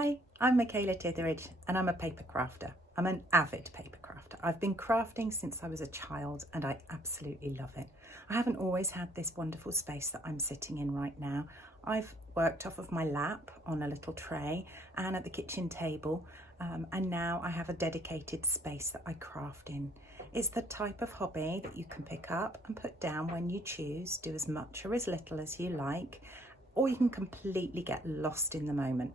Hi, I'm Mikalea Titheridge and I'm a paper crafter. I'm an avid paper crafter. I've been crafting since I was a child and I absolutely love it. I haven't always had this wonderful space that I'm sitting in right now. I've worked off of my lap on a little tray and at the kitchen table, and now I have a dedicated space that I craft in. It's the type of hobby that you can pick up and put down when you choose, do as much or as little as you like, or you can completely get lost in the moment.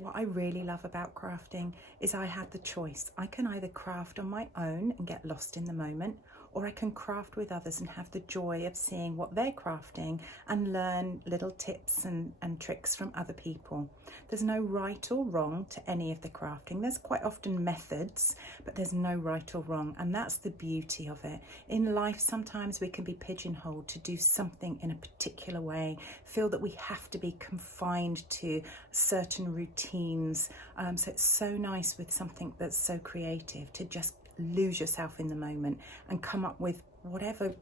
What I really love about crafting is I had the choice. I can either craft on my own and get lost in the moment, or I can craft with others and have the joy of seeing what they're crafting and learn little tips and tricks from other people. There's no right or wrong to any of the crafting. There's quite often methods, but there's no right or wrong, and that's the beauty of it. In life, sometimes we can be pigeonholed to do something in a particular way, feel that we have to be confined to certain routines. So it's so nice with something that's so creative to just lose yourself in the moment and come up with whatever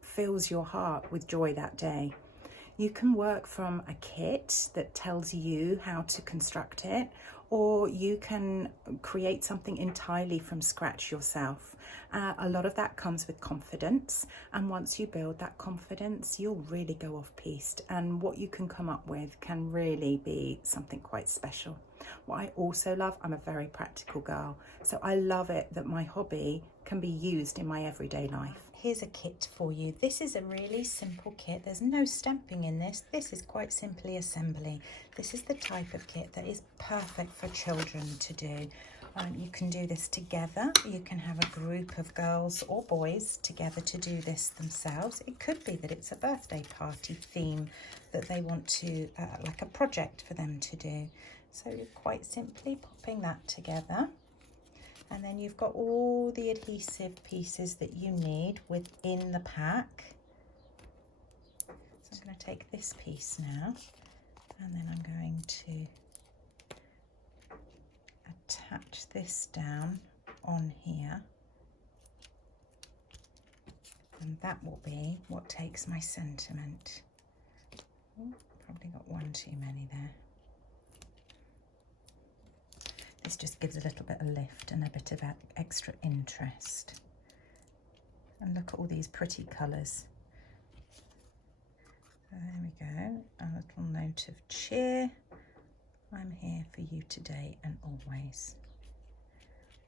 fills your heart with joy that day. You can work from a kit that tells you how to construct it, or you can create something entirely from scratch yourself. A lot of that comes with confidence, and once you build that confidence, you'll really go off-piste, and what you can come up with can really be something quite special. What I also love, I'm a very practical girl, so I love it that my hobby can be used in my everyday life. Here's a kit for you. This is a really simple kit. There's no stamping in this. This is quite simply assembly. This is the type of kit that is perfect for children to do. You can do this together. You can have a group of girls or boys together to do this themselves. It could be that it's a birthday party theme that they want to, like a project for them to do. So you're quite simply popping that together. And then you've got all the adhesive pieces that you need within the pack. So I'm going to take this piece now, and then I'm going to attach this down on here. And that will be what takes my sentiment. Ooh, probably got one too many there. This just gives a little bit of lift and a bit of extra interest. And look at all these pretty colours. So there we go, a little note of cheer. I'm here for you today and always.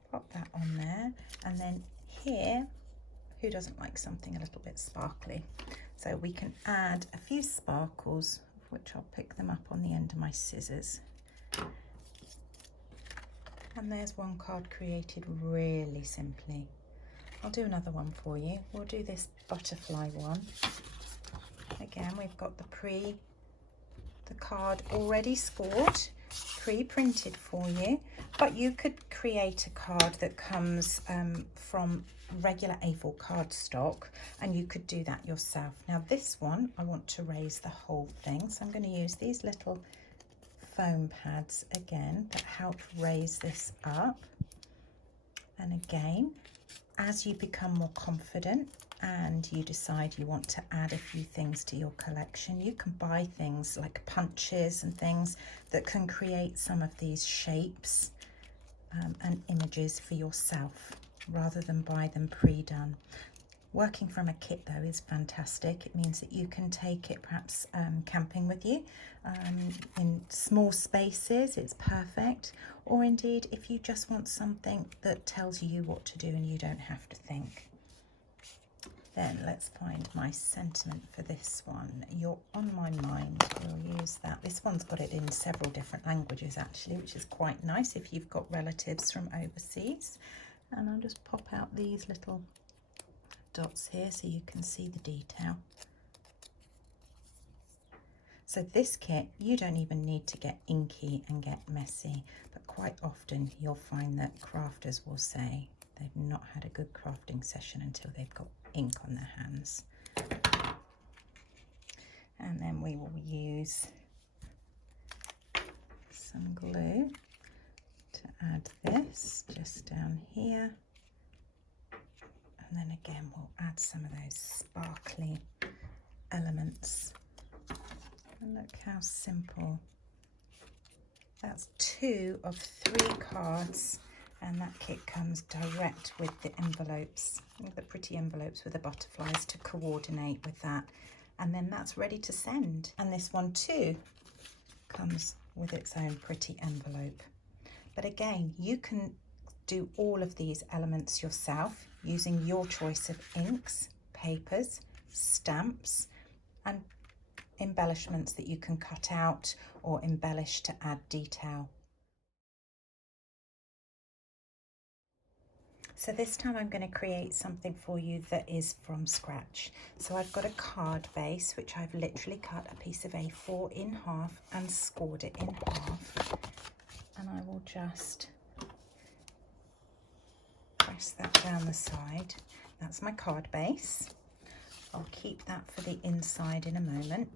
Pop that on there, and then here, who doesn't like something a little bit sparkly? So we can add a few sparkles, of which I'll pick them up on the end of my scissors. And there's one card created really simply. I'll do another one for you. We'll do this butterfly one. Again, we've got the card already scored, pre-printed for you, but you could create a card that comes from regular A4 cardstock, and you could do that yourself. Now this one, I want to raise the whole thing, so I'm going to use these little foam pads again that help raise this up. And again, as you become more confident and you decide you want to add a few things to your collection, you can buy things like punches and things that can create some of these shapes and images for yourself rather than buy them pre-done. Working from a kit though is fantastic. It means that you can take it perhaps camping with you in small spaces. It's perfect. Or indeed if you just want something that tells you what to do and you don't have to think. Then let's find my sentiment for this one. You're on my mind. We'll use that. This one's got it in several different languages actually, which is quite nice if you've got relatives from overseas. And I'll just pop out these little dots here so you can see the detail. So this kit, you don't even need to get inky and get messy, but quite often you'll find that crafters will say they've not had a good crafting session until they've got ink on their hands. And then we will use some glue to add this just down here. And then again, we'll add some of those sparkly elements. And look how simple That's 2 of 3 cards, and that kit comes direct with the envelopes, the pretty envelopes with the butterflies to coordinate with that. And then that's ready to send. And this one too comes with its own pretty envelope. But again, you can do all of these elements yourself using your choice of inks, papers, stamps, and embellishments that you can cut out or embellish to add detail. So this time I'm going to create something for you that is from scratch. So I've got a card base which I've literally cut a piece of A4 in half and scored it in half, and I will just press that down the side. That's my card base. I'll keep that for the inside in a moment.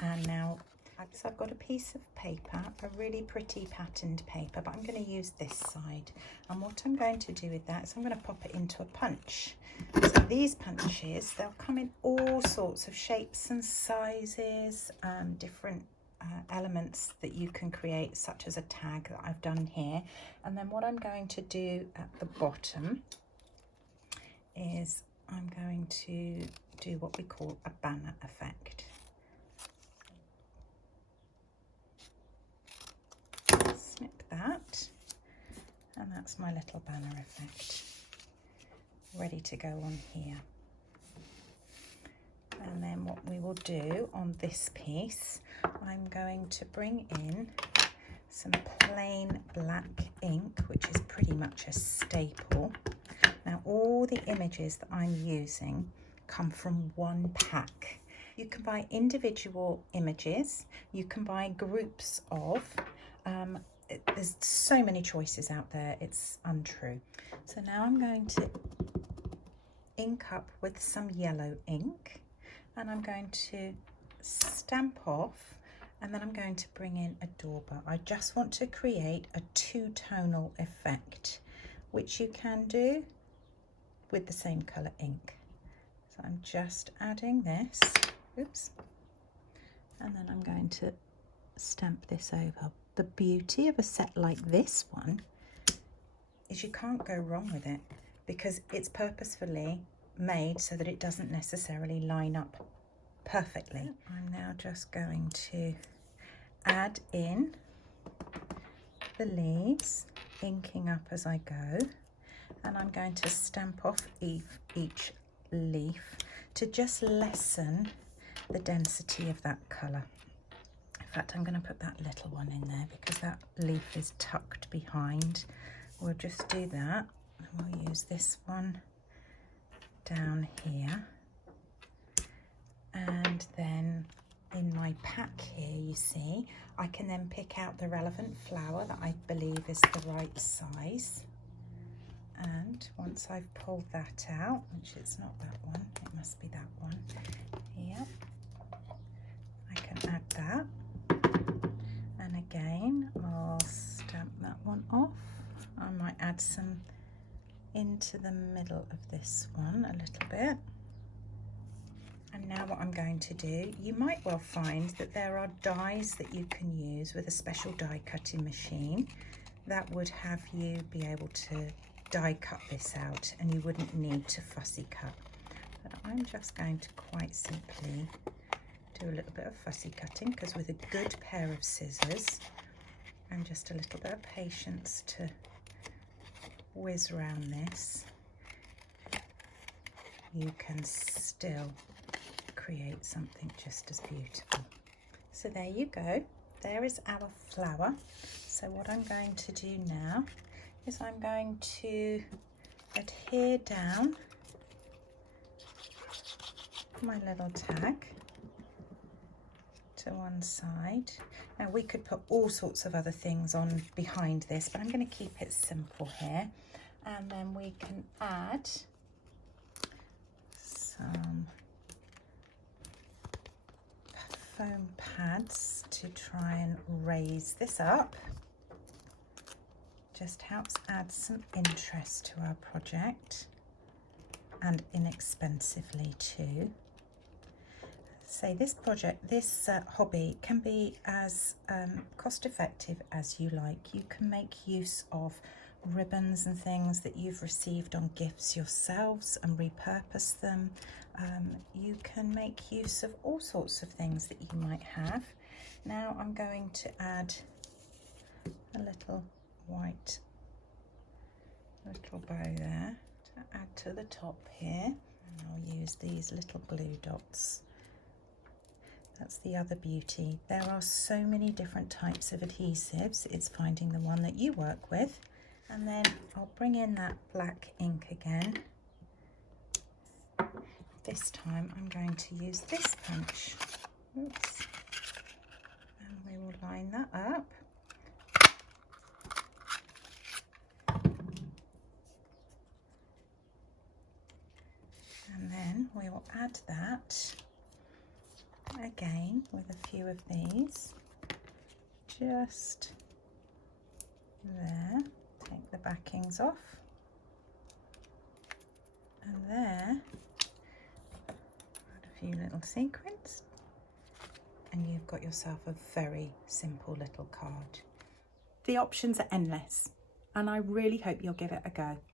And now, so I've got a piece of paper, a really pretty patterned paper, but I'm going to use this side. And what I'm going to do with that is I'm going to pop it into a punch. So these punches, they'll come in all sorts of shapes and sizes, different elements that you can create, such as a tag that I've done here. And then what I'm going to do at the bottom is I'm going to do what we call a banner effect. Snip that, and that's my little banner effect ready to go on here. And then what we will do on this piece, I'm going to bring in some plain black ink, which is pretty much a staple. Now all the images that I'm using come from one pack. You can buy individual images, you can buy groups of, there's so many choices out there, it's untrue. So now I'm going to ink up with some yellow ink, and I'm going to stamp off, and then I'm going to bring in a dauber. I just want to create a two-tonal effect, which you can do with the same colour ink. So I'm just adding this, oops, and then I'm going to stamp this over. The beauty of a set like this one is you can't go wrong with it, because it's purposefully made so that it doesn't necessarily line up perfectly. I'm now just going to add in the leaves, inking up as I go, and I'm going to stamp off each leaf to just lessen the density of that colour. In fact, I'm going to put that little one in there because that leaf is tucked behind. We'll just do that, and we'll use this one down here. And then in my pack here, you see, I can then pick out the relevant flower that I believe is the right size. And once I've pulled that out, which it's not that one, it must be that one, yep, I can add that. And again, I'll stamp that one off. I might add some into the middle of this one a little bit. And now what I'm going to do, you might well find that there are dies that you can use with a special die cutting machine that would have you be able to die cut this out, and you wouldn't need to fussy cut. But I'm just going to quite simply do a little bit of fussy cutting, because with a good pair of scissors and just a little bit of patience to whiz around this, you can still create something just as beautiful. So there you go, there is our flower. So what I'm going to do now is I'm going to adhere down my little tag to one side. Now we could put all sorts of other things on behind this, but I'm going to keep it simple here. And then we can add some foam pads to try and raise this up. Just helps add some interest to our project, and inexpensively too. say this project, this hobby can be as cost effective as you like. You can make use of ribbons and things that you've received on gifts yourselves and repurpose them. You can make use of all sorts of things that you might have. Now I'm going to add a little white little bow there to add to the top here, and I'll use these little glue dots. That's the other beauty. There are so many different types of adhesives. It's finding the one that you work with. And then I'll bring in that black ink again. This time I'm going to use this punch. Oops. And we will line that up. And then we will add that again with a few of these, just there. Take the backings off, and there add a few little sequins, and you've got yourself a very simple little card. The options are endless, and I really hope you'll give it a go.